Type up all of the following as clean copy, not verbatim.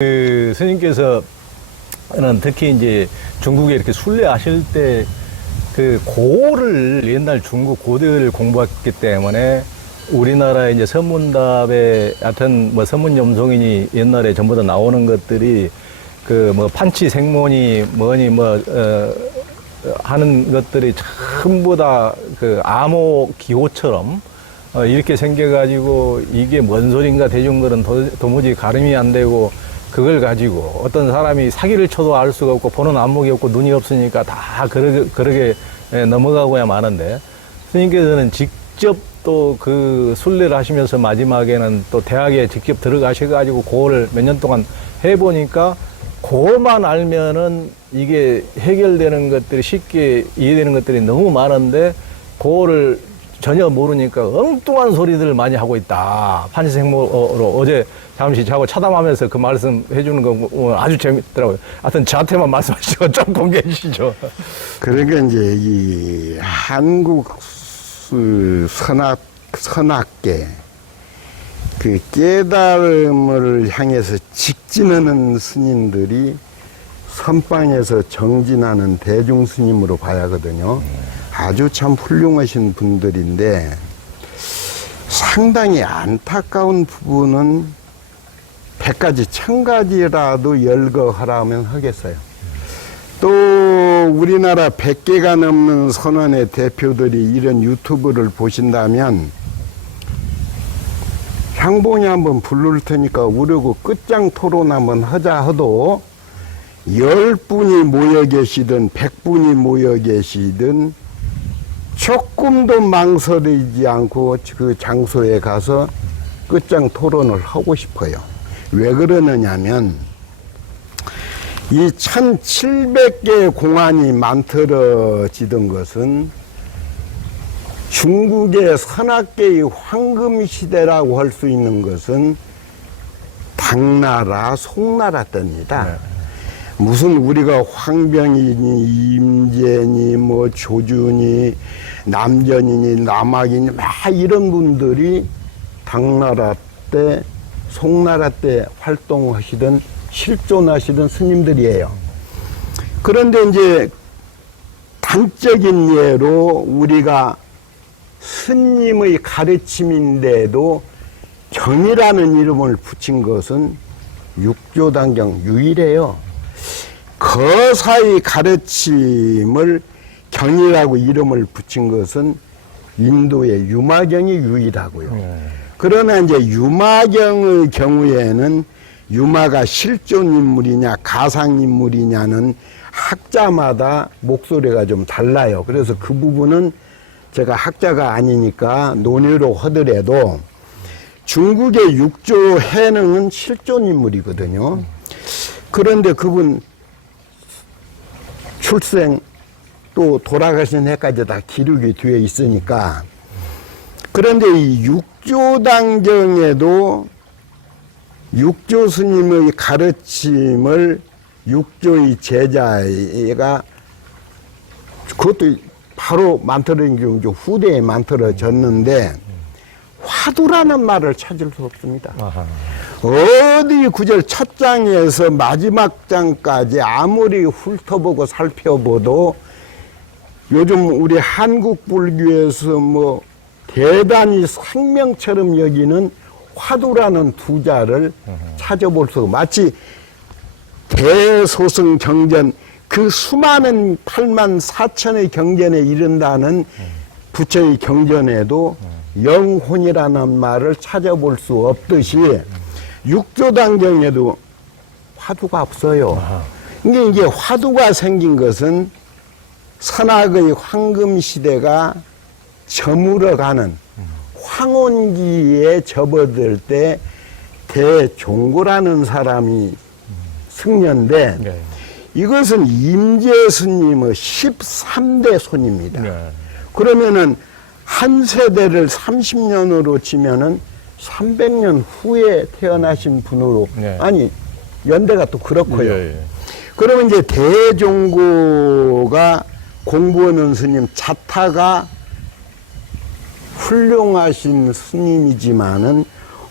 그 스님께서는 특히 이제 중국에 이렇게 순례하실 때 그 고를 옛날 중국 고대를 공부했기 때문에 우리나라의 이제 선문답에 하여튼 뭐 선문염송이니 옛날에 전부 다 나오는 것들이 그 뭐 판치 생모니 뭐니 하는 것들이 전부 다 그 암호 기호처럼 이렇게 생겨가지고 이게 뭔 소린가 대중들은 도무지 가름이 안 되고 그걸 가지고 어떤 사람이 사기를 쳐도 알 수가 없고 보는 안목이 없고 눈이 없으니까 다 그러게 넘어가고야 마는데 스님께서는 직접 또 그 순례를 하시면서 마지막에는 또 대학에 직접 들어가셔가지고 그거를 몇 년 동안 해보니까 그거만 알면은 이게 해결되는 것들이 쉽게 이해되는 것들이 너무 많은데 그거를 전혀 모르니까 엉뚱한 소리들을 많이 하고 있다. 판치생모로 어제 잠시 자고 차담하면서 그 말씀 해주는 거 아주 재밌더라고요. 하여튼 저한테만 말씀하시고 좀 공개해 주시죠. 그러니까 이제 이 한국 선학계 그 깨달음을 향해서 직진하는 스님들이 선방에서 정진하는 대중 스님으로 봐야 하거든요. 아주 참 훌륭하신 분들인데 상당히 안타까운 부분은 100가지 1000가지라도 열거하라면 하겠어요. 또 우리나라 100개가 넘는 선원의 대표들이 이런 유튜브를 보신다면 향봉이 한번 부를 테니까 우려고 끝장 토론 한번 하자 해도 10분이 모여 계시든 100분이 모여 계시든 조금도 망설이지 않고 그 장소에 가서 끝장 토론을 하고 싶어요. 왜 그러느냐면 이 1700개의 공안이 만들어지던 것은 중국의 선학계의 황금시대라고 할 수 있는 것은 당나라, 송나라 때입니다. 네. 무슨 우리가 황병이니 임제니 뭐 조준이 남전이니 남학이니 막 이런 분들이 당나라 때 송나라 때 활동하시던 실존하시던 스님들이에요. 그런데 이제 단적인 예로 우리가 스님의 가르침인데도 경이라는 이름을 붙인 것은 육조단경 유일해요. 거사의 가르침을 경이라고 이름을 붙인 것은 인도의 유마경이 유일하고요. 그러나 이제 유마경의 경우에는 유마가 실존 인물이냐 가상 인물이냐는 학자마다 목소리가 좀 달라요. 그래서 그 부분은 제가 학자가 아니니까 논의로 하더라도 중국의 육조 해능은 실존 인물이거든요. 그런데 그분 출생 또 돌아가신 해까지 다 기록이 되어 있으니까 그런데 이 육조단경에도 육조 스님의 가르침을 육조의 제자가 그것도 바로 만들어진 게 후대에 만들어졌는데 화두라는 말을 찾을 수 없습니다. 아하. 어디 구절 첫 장에서 마지막 장까지 아무리 훑어보고 살펴봐도 요즘 우리 한국 불교에서 뭐 대단히 생명처럼 여기는 화두라는 두 자를 찾아볼 수 없고 마치 대소승 경전 그 수많은 8만 4천의 경전에 이른다는 부처의 경전에도 영혼이라는 말을 찾아볼 수 없듯이 육조단경에도 화두가 없어요. 근데 이게 화두가 생긴 것은 선학의 황금시대가 저물어가는 황혼기에 접어들 때 대종고라는 사람이 승려인데 네. 이것은 임재 스님의 13대 손입니다. 네. 그러면은 한 세대를 30년으로 치면은 300년 후에 태어나신 분으로 네. 아니 연대가 또 그렇고요. 예. 그러면 이제 대종고가 공부하는 스님 자타가 훌륭하신 스님이지만은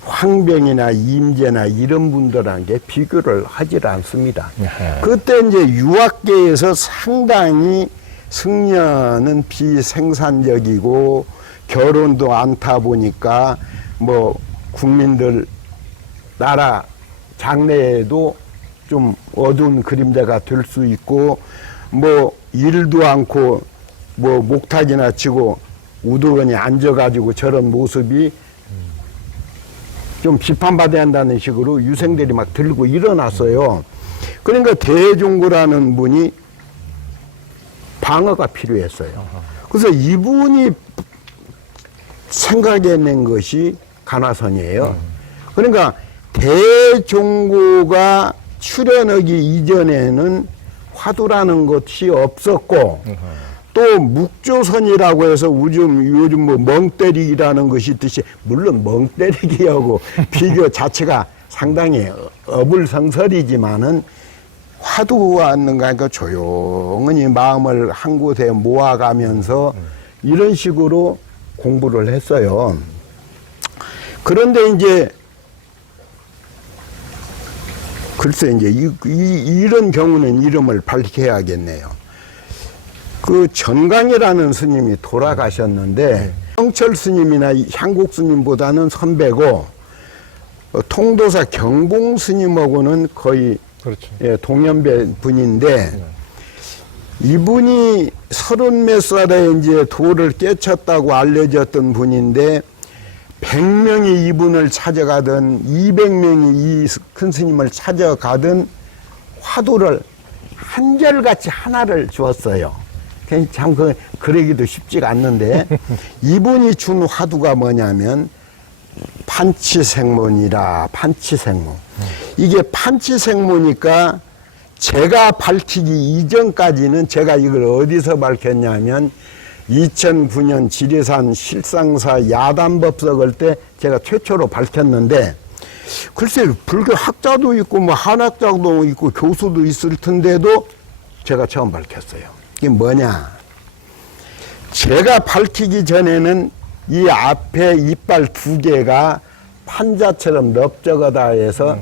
황병이나 임재나 이런 분들한테 비교를 하질 않습니다. 예. 그때 이제 유학계에서 상당히 승려는 비생산적이고 결혼도 않다 보니까 뭐 국민들 나라 장래에도 좀 어두운 그림자가 될 수 있고 뭐 일도 않고 뭐 목탁이나 치고 우두커니 앉아가지고 저런 모습이 좀 비판받아야 한다는 식으로 유생들이 막 들고 일어났어요. 그러니까 대종고라는 분이 방어가 필요했어요. 그래서 이분이 생각해낸 것이 간화선이에요. 그러니까 대종고가 출현하기 이전에는 화두라는 것이 없었고 또 묵조선이라고 해서 요즘 뭐 멍때리기라는 것이 있듯이 물론 멍때리기하고 비교 자체가 상당히 어불성설이지만은 화두가 있는가 하니까 조용히 마음을 한 곳에 모아가면서 이런 식으로 공부를 했어요. 그런데 이제 글쎄 이제 이런 경우는 이름을 밝혀야겠네요. 그 전강이라는 스님이 돌아가셨는데 성철 스님이나 향국 스님보다는 선배고 통도사 경봉 스님하고는 거의 그렇죠. 예, 동년배 분인데 이분이 30몇 살에 이제 도를 깨쳤다고 알려졌던 분인데 100명이 이분을 찾아가든 200명이 이 큰 스님을 찾아가든 화두를 한결같이 하나를 주었어요. 참 그러기도 쉽지가 않는데 이분이 준 화두가 뭐냐면 판치생모니라. 판치생모. 이게 판치생모니까 제가 밝히기 이전까지는 제가 이걸 어디서 밝혔냐면 2009년 지리산 실상사 야단법석을 때 제가 최초로 밝혔는데 글쎄 불교 학자도 있고 뭐 한학자도 있고 교수도 있을 텐데도 제가 처음 밝혔어요. 이게 뭐냐? 제가 밝히기 전에는 이 앞에 이빨 2개가 판자처럼 넓적하다 해서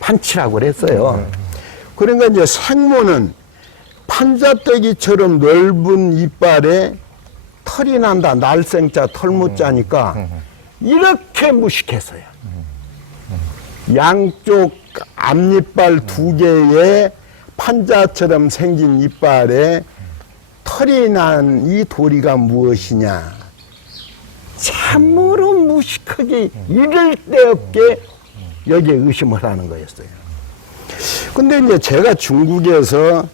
판치라고 그랬어요. 그러니까 이제 생모는 판자떼기처럼 넓은 이빨에 털이 난다. 날생자, 털무자니까 이렇게 무식했어요. 양쪽 앞니빨 2개에 판자처럼 생긴 이빨에 털이 난 이 도리가 무엇이냐. 참으로 무식하게 이럴 데 없게 여기에 의심을 하는 거였어요. 근데 이제 제가 중국에서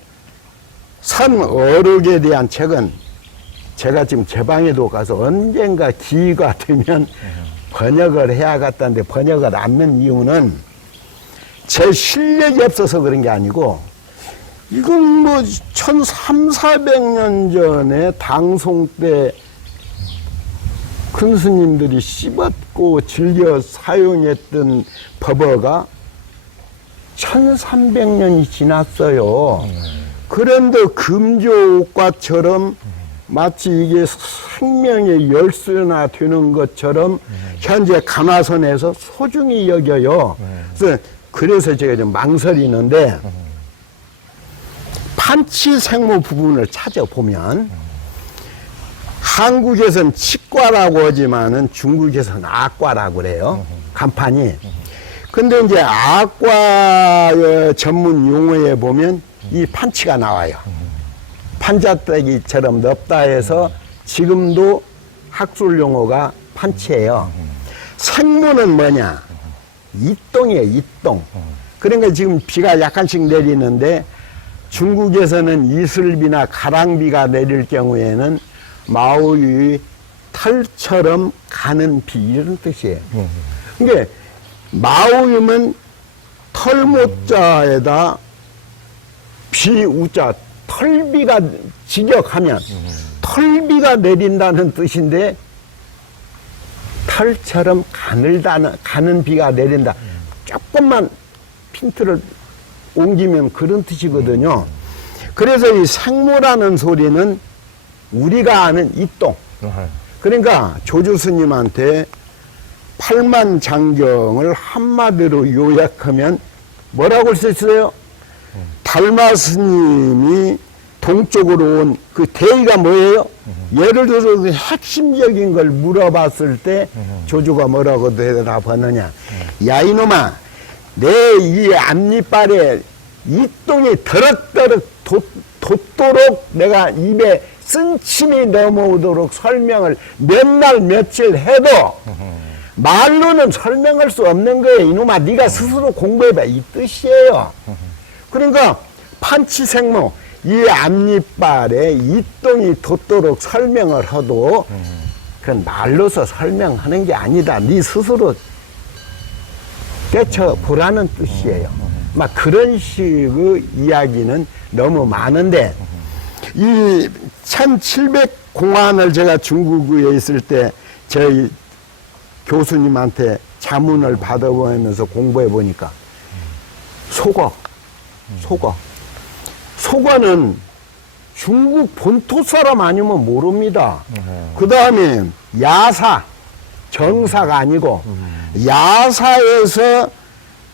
산 어록에 대한 책은 제가 지금 제 방에도 가서 언젠가 기회가 되면 번역을 해야겠다는데 번역을 안 하는 이유는 제 실력이 없어서 그런 게 아니고 이건 뭐 1300~400년 전에 당송 때 큰 스님들이 씹었고 즐겨 사용했던 법어가 1300년이 지났어요. 그런데 금조옥과처럼 마치 이게 생명의 열쇠나 되는 것처럼 현재 간화선에서 소중히 여겨요. 그래서 제가 좀 망설이는데 판치생모 부분을 찾아보면 한국에서는 치과라고 하지만은 중국에서는 악과라고 그래요. 간판이. 근데 이제 악과 전문 용어에 보면 이 판치가 나와요. 판자떼기처럼 넓다 해서 지금도 학술 용어가 판치예요. 생모는 뭐냐? 이똥이에요, 이똥. 그러니까 지금 비가 약간씩 내리는데 중국에서는 이슬비나 가랑비가 내릴 경우에는 마오유의 털처럼 가는 비 이런 뜻이에요. 그러니까 마오유면 털모자에다 비우자 털비가 직역하면 털비가 내린다는 뜻인데 털처럼 가는 비가 내린다. 조금만 핀트를 옮기면 그런 뜻이거든요. 그래서 이 생모라는 소리는 우리가 아는 이똥. 그러니까 조주 스님한테 팔만장경을 한마디로 요약하면 뭐라고 할 수 있어요? 달마 스님이 동쪽으로 온 그 대의가 뭐예요? 예를 들어서 그 핵심적인 걸 물어봤을 때 조주가 뭐라고 대답하느냐? 야 이놈아, 내 이 앞니빨에 이 똥이 더럭더럭 돋도록 내가 입에 쓴침이 넘어오도록 설명을 몇 날 며칠 해도 말로는 설명할 수 없는 거예요. 이놈아, 네가 스스로 공부해봐, 이 뜻이에요. 그러니까 판치생모, 이 앞니빨에 이 똥이 돋도록 설명을 해도 그건 말로서 설명하는 게 아니다. 네 스스로 깨쳐보라는 뜻이에요. 막 그런 식의 이야기는 너무 많은데, 이 1700공안을 제가 중국에 있을 때 저희 교수님한테 자문을 받아보면서 공부해 보니까 속어는 중국 본토 사람 아니면 모릅니다. 그 다음에 야사, 정사가 아니고 야사에서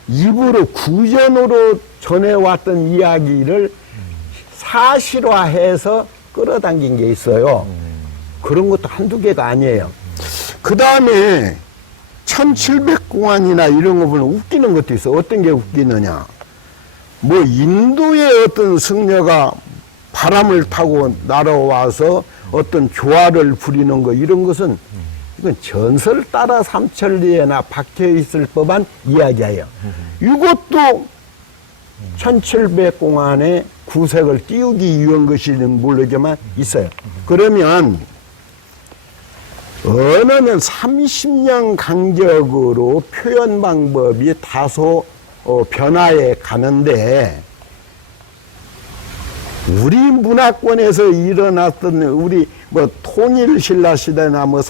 입으로 구전으로 전해왔던 이야기를 사실화해서 끌어당긴 게 있어요. 그런 것도 한두 개가 아니에요. 그 다음에 1700공안이나 이런 거 보면 웃기는 것도 있어. 어떤 게 웃기느냐. 뭐 인도의 어떤 승려가 바람을 타고 날아와서 어떤 조화를 부리는 거, 이런 것은 이건 전설 따라 삼천리에나 박혀 있을 법한 이야기예요. 이것도 1700공안에 구색을 띄우기 위한 것이는 모르지만 있어요. 그러면 언어는 30년 간격으로 표현 방법이 다소 변화해 가는데, 우리 문화권에서 일어났던 우리 뭐 통일 신라 시대나 뭐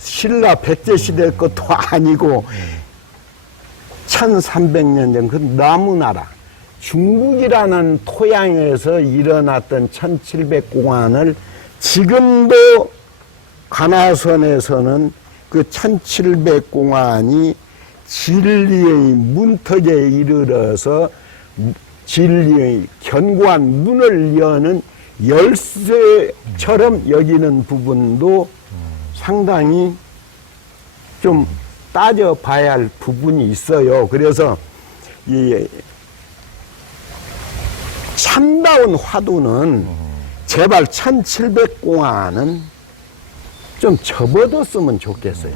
신라 백제 시대 것도 아니고 1300년 전 그 나무나라 중국이라는 토양에서 일어났던 1700공안을 지금도 가나선에서는 그 1700공안이 진리의 문턱에 이르러서 진리의 견고한 문을 여는 열쇠처럼 여기는 부분도 상당히 좀 따져봐야 할 부분이 있어요. 그래서 이 참다운 화두는 제발 1700공안은 좀 접어뒀으면 좋겠어요.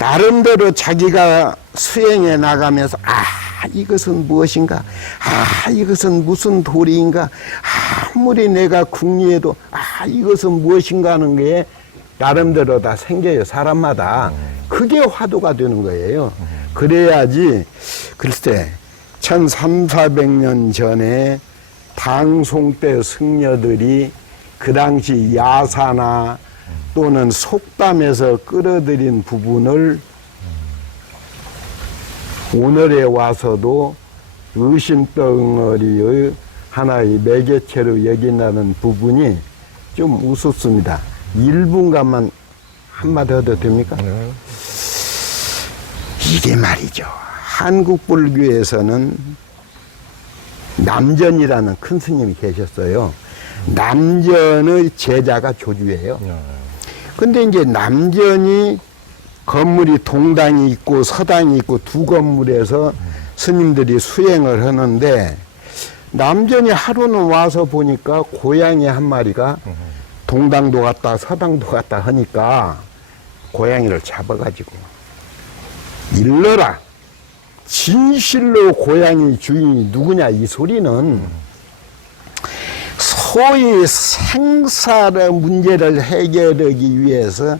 나름대로 자기가 수행해 나가면서 이것은 무엇인가, 이것은 무슨 도리인가, 아무리 내가 궁리해도 이것은 무엇인가 하는 게 나름대로 다 생겨요, 사람마다. 그게 화두가 되는 거예요. 그래야지. 글쎄 1300~1400년 전에 당송 때 승려들이 그 당시 야사나 또는 속담에서 끌어들인 부분을 오늘에 와서도 의심덩어리의 하나의 매개체로 여긴다는 부분이 좀 우습습니다. 1분간만 한마디 해도 됩니까? 이게 말이죠. 한국 불교에서는 남전이라는 큰 스님이 계셨어요. 남전의 제자가 조주예요. 근데 이제 남전이 건물이 동당이 있고 서당이 있고 두 건물에서 스님들이 수행을 하는데, 남전이 하루는 와서 보니까 고양이 한 마리가 동당도 갔다 서당도 갔다 하니까 고양이를 잡아가지고 일러라, 진실로 고양이 주인이 누구냐, 이 소리는 소위 생사의 문제를 해결하기 위해서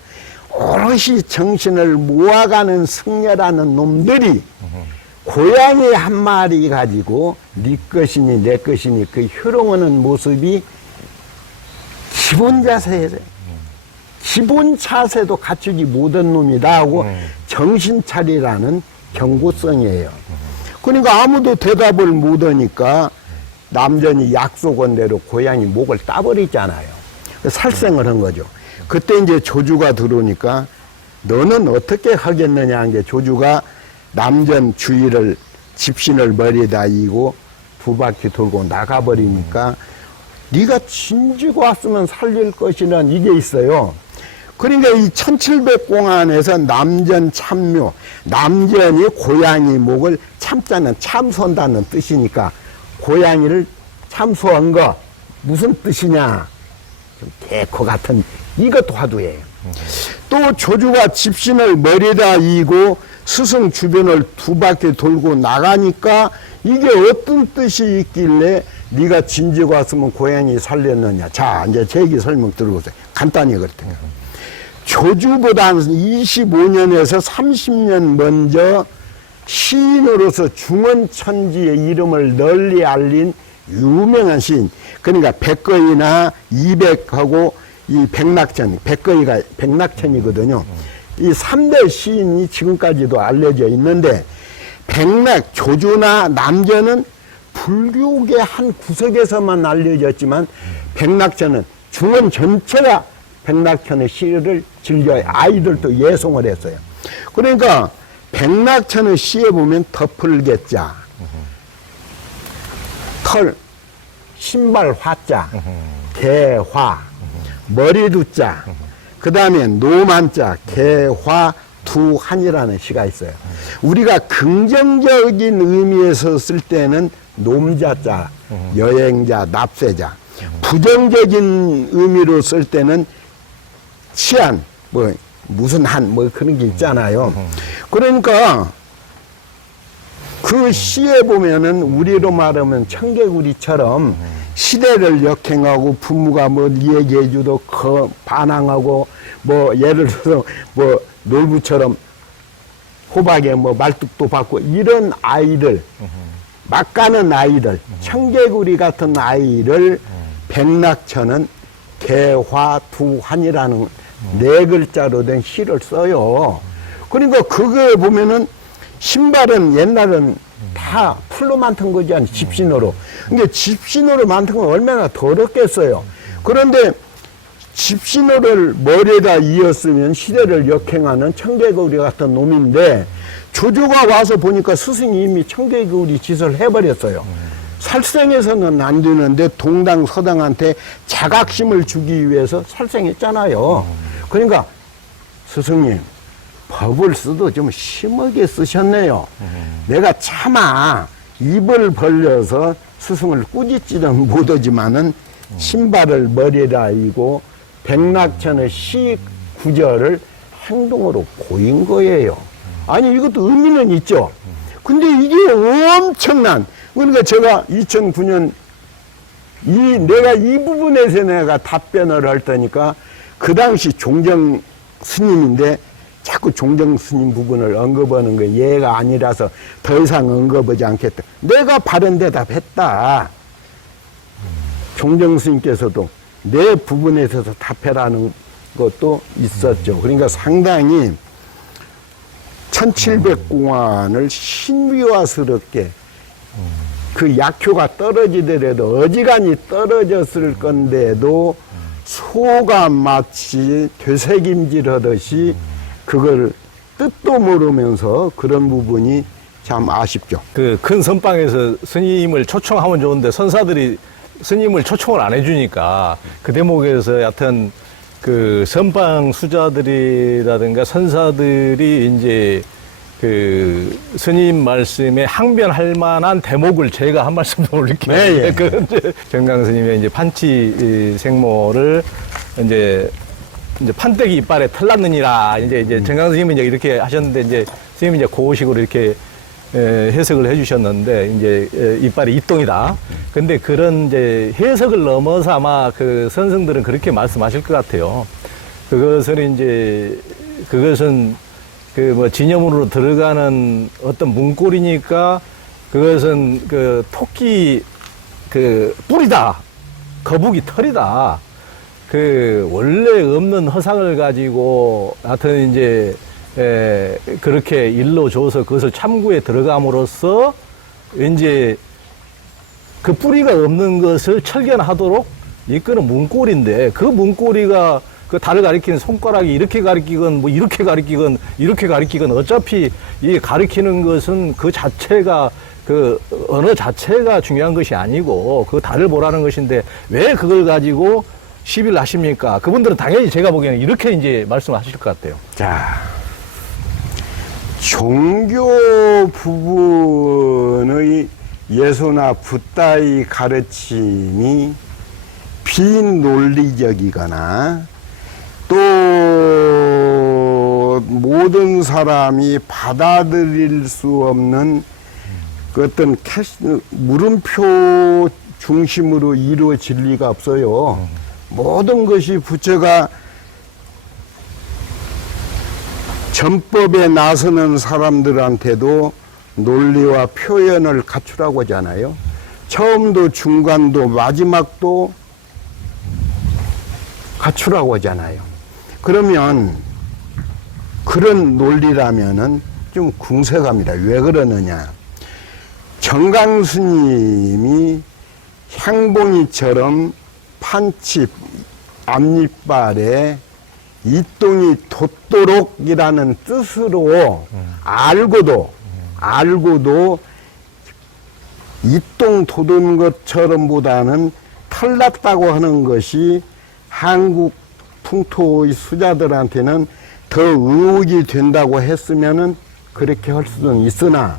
오롯이 정신을 모아가는 승려라는 놈들이 고양이 한 마리 가지고 네 것이니 내 것이니 그 효롱하는 모습이 기본 자세예요. 기본 자세도 갖추지 못한 놈이다 하고 정신 차리라는 경고성이에요. 그러니까 아무도 대답을 못하니까 남전이 약속한 대로 고양이 목을 따버리잖아요. 살생을 한 거죠. 그때 이제 조주가 들어오니까 너는 어떻게 하겠느냐 한 게 조주가 남전 주위를 집신을 머리에다 이고 두 바퀴 돌고 나가버리니까 네가 진지고 왔으면 살릴 것이란 이게 있어요. 그러니까 이 1700공안에서 남전 참묘, 남전이 고양이 목을 참자는 참선다는 뜻이니까 고양이를 참소한 거 무슨 뜻이냐? 좀 개코 같은 이것도 화두예요. 또 조주가 집신을 머리에다 이고 스승 주변을 두 바퀴 돌고 나가니까 이게 어떤 뜻이 있길래 네가 진지고 왔으면 고양이 살렸느냐. 자, 이제 제 얘기 설명 들어보세요. 간단히 그렇대요. 조주보다 25년에서 30년 먼저 시인으로서 중원천지의 이름을 널리 알린 유명한 시인. 그러니까 백거이나 이백하고 이 백낙천, 백거이가 백낙천이거든요. 이 3대 시인이 지금까지도 알려져 있는데 백낙, 조주나 남전은 불교계 한 구석에서만 알려졌지만 백낙천은 중원 전체가 백낙천의 시를 즐겨 아이들도 예송을 했어요. 그러니까 백낙천의 시에 보면 덮을개자, 털, 신발 화자, 개화, 머리두자, 그 다음에 노만자, 개화, 두한이라는 시가 있어요. 우리가 긍정적인 의미에서 쓸 때는 놈자자, 여행자, 납세자, 부정적인 의미로 쓸 때는 치안, 뭐 무슨 한, 뭐 그런 게 있잖아요. 그러니까 그 시에 보면은 우리로 말하면 청개구리처럼 시대를 역행하고 부모가 뭐 얘기해 주도 반항하고 뭐 예를 들어서 뭐 놀부처럼 호박에 뭐 말뚝도 받고 이런 아이들 막 가는 아이들 청개구리 같은 아이를 백낙천은 개화두한이라는 네 글자로 된 시를 써요. 그러니까 그거에 보면은 신발은 옛날은 다 풀로 만든 거지 않니 집신으로. 그러니까 집신으로 만든 건 얼마나 더럽겠어요. 그런데 집신호를 머리에다 이었으면 시대를 역행하는 청개구리 같은 놈인데 조조가 와서 보니까 스승이 이미 청개구리 짓을 해버렸어요. 살생해서는 안 되는데 동당 서당한테 자각심을 주기 위해서 살생했잖아요. 그러니까 스승님 법을 써도 좀 심하게 쓰셨네요. 내가 차마 입을 벌려서 스승을 꾸짖지는 못하지만은 신발을 머리에다 이고 백낙천의 시 구절을 행동으로 고인 거예요. 아니 이것도 의미는 있죠. 근데 이게 엄청난, 그러니까 제가 2009년 내가 이 부분에서 내가 답변을 할 테니까 그 당시 종정 스님인데 자꾸 종정 스님 부분을 언급하는 거 얘가 아니라서 더 이상 언급하지 않겠다. 내가 바른 대답했다. 종정 스님께서도 내 부분에 있어서 답해라는 것도 있었죠. 그러니까 상당히 1700공안을 신비화스럽게 그 약효가 떨어지더라도 어지간히 떨어졌을 건데도 소가 마치 되새김질 하듯이 그걸 뜻도 모르면서 그런 부분이 참 아쉽죠. 그 큰 선방에서 스님을 초청하면 좋은데 선사들이 스님을 초청을 안 해주니까 그 대목에서 여하튼 그 선방 수자들이라든가 선사들이 이제 그 스님 말씀에 항변할 만한 대목을 제가 한 말씀 좀 올릴게요. 네, 예. 그 이제 정강 스님의 이제 판치 생모를 이제 판때기 이빨에 털났느니라 이제 정강 스님은 이제 이렇게 하셨는데 이제 스님이 이제 고식으로 이렇게 해석을 해주셨는데 이제 이빨이 이똥이다. 근데 그런 이제 해석을 넘어서 아마 그 선생들은 그렇게 말씀하실 것 같아요. 그것은 그 뭐 진염으로 들어가는 어떤 문고리니까 그것은 그 토끼 그 뿔이다. 거북이 털이다. 그 원래 없는 허상을 가지고 하여튼 이제 그렇게 일러줘서 그것을 참고에 들어감으로써 이제 그 뿌리가 없는 것을 철견하도록 이끄는 문고리인데 그 문고리가 그 달을 가리키는 손가락이 이렇게 가리키건 뭐 이렇게 가리키건 어차피 이 가리키는 것은 그 자체가 그 언어 자체가 중요한 것이 아니고 그 달을 보라는 것인데 왜 그걸 가지고 시비를 하십니까? 그분들은 당연히 제가 보기에는 이렇게 이제 말씀하실 것 같아요. 자, 종교 부분의 예수나 붓다의 가르침이 비논리적이거나 또 모든 사람이 받아들일 수 없는 그 어떤 물음표 중심으로 이루어질 리가 없어요. 모든 것이 부처가 전법에 나서는 사람들한테도 논리와 표현을 갖추라고 하잖아요. 처음도 중간도 마지막도 갖추라고 하잖아요. 그러면 그런 논리라면은 좀 궁색합니다. 왜 그러느냐. 정강스님이 향봉이처럼 판치 앞니빨에 이똥이 돋도록이라는 뜻으로 알고도 이똥 돋은 것처럼 보다는 털났다고 하는 것이 한국 풍토의 수자들한테는 더 의혹이 된다고 했으면은 그렇게 할 수는 있으나,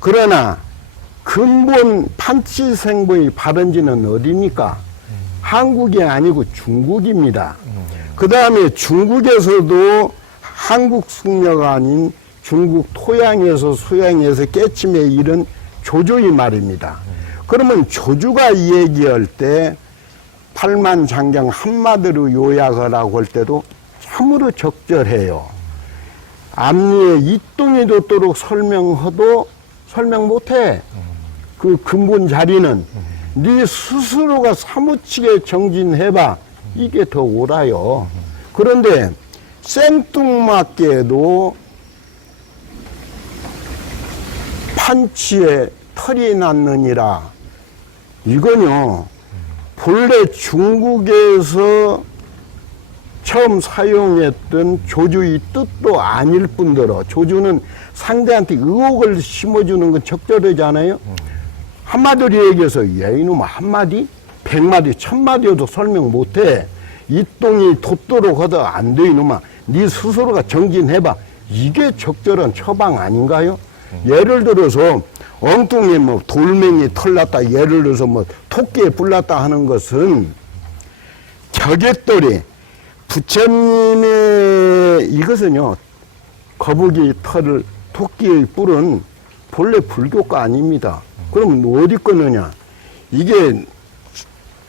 그러나 근본 판치생보의 발원지는 어디입니까? 한국이 아니고 중국입니다. 그 다음에 중국에서도 한국 숙녀가 아닌 중국 토양에서 수양에서 깨침에 이른 조조의 말입니다. 그러면 조조가 얘기할 때 팔만장경 한마디로 요약하라고 할 때도 참으로 적절해요. 앞니에 이똥이 돋도록 설명해도 설명 못해. 그 근본 자리는 네 스스로가 사무치게 정진해봐. 이게 더 옳아요. 그런데 생뚱맞게도 판치에 털이 났느니라. 이건요, 본래 중국에서 처음 사용했던 조주의 뜻도 아닐 뿐더러 조주는 상대한테 의혹을 심어주는 건 적절하잖아요. 한마디로 얘기해서 야 이놈아 한마디? 100마디, 1000마디여도 설명 못해. 이 똥이 돋도록 하다 안 돼 이놈아. 네 스스로가 정진해봐. 이게 적절한 처방 아닌가요? 예를 들어서 엉뚱히 뭐 돌멩이 털났다, 예를 들어서 뭐 토끼에 불났다 하는 것은 격액돌이 부처님의 이것은요, 거북이 털을 토끼의 뿔은 본래 불교가 아닙니다. 그럼 어디 거느냐? 이게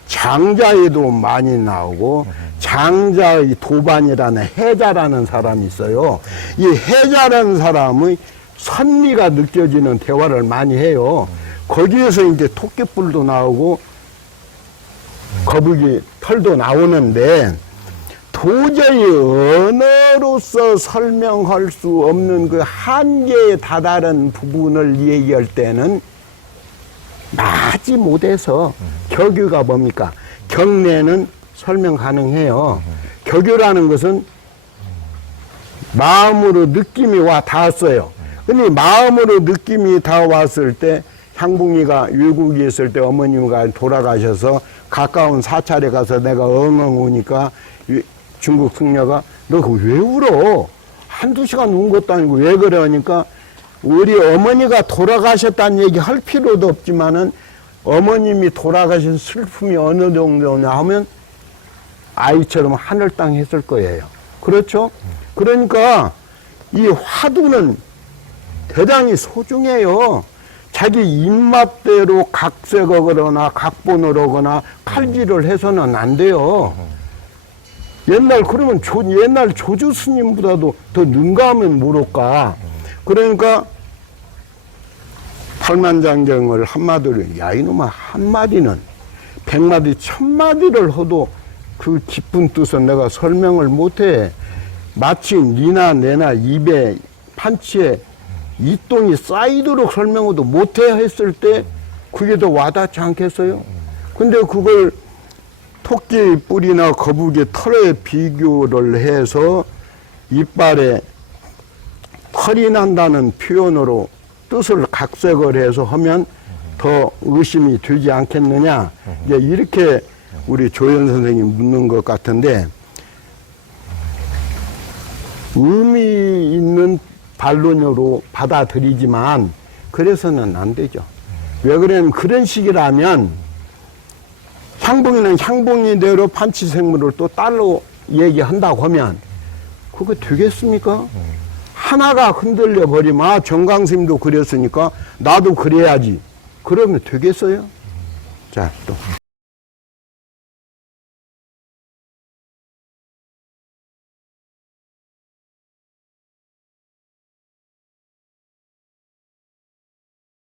장자에도 많이 나오고 장자의 도반이라는 해자라는 사람이 있어요. 이 해자라는 사람의 선미가 느껴지는 대화를 많이 해요. 거기에서 이제 토끼뿔도 나오고 거북이 털도 나오는데 도저히 언어로서 설명할 수 없는 그 한계에 다다른 부분을 얘기할 때는 마지 못해서 격유가 뭡니까? 경내는 설명 가능해요. 격유라는 것은 마음으로 느낌이 와 닿았어요. 근데 마음으로 느낌이 다 왔을 때 향봉이가 외국에 있을 때 어머님과 돌아가셔서 가까운 사찰에 가서 내가 엉엉 우니까 중국 승려가 너 그 왜 울어? 한두 시간 운 것도 아니고 왜 그래 하니까 우리 어머니가 돌아가셨다는 얘기 할 필요도 없지만은 어머님이 돌아가신 슬픔이 어느 정도냐 하면 아이처럼 하늘 땅 했을 거예요. 그렇죠? 그러니까 이 화두는 대단히 소중해요. 자기 입맛대로 각색하거나 각본을 하거나 칼질을 해서는 안 돼요. 옛날 그러면 옛날 조주 스님보다도 더 능가하면 모를까. 그러니까 팔만장경을 한마디로 야 이놈아 한마디는 100마디 1000마디를 해도 그 깊은 뜻은 내가 설명을 못해. 마치 니나 내나 입에 판치에 이똥이 쌓이도록 설명해도 못해 했을 때 그게 더 와닿지 않겠어요? 근데 그걸 토끼 뿔이나 거북이 털에 비교를 해서 이빨에 털이 난다는 표현으로 뜻을 각색을 해서 하면 더 의심이 되지 않겠느냐. 이제 이렇게 우리 조연 선생님이 묻는 것 같은데, 의미 있는 반론으로 받아들이지만 그래서는 안 되죠. 왜 그러냐면 그런 식이라면 향봉이는 향봉이대로 판치생물을 또 따로 얘기한다고 하면 그거 되겠습니까? 하나가 흔들려 버리면 아, 정강스님도 그랬으니까 나도 그래야지. 그러면 되겠어요? 자, 또.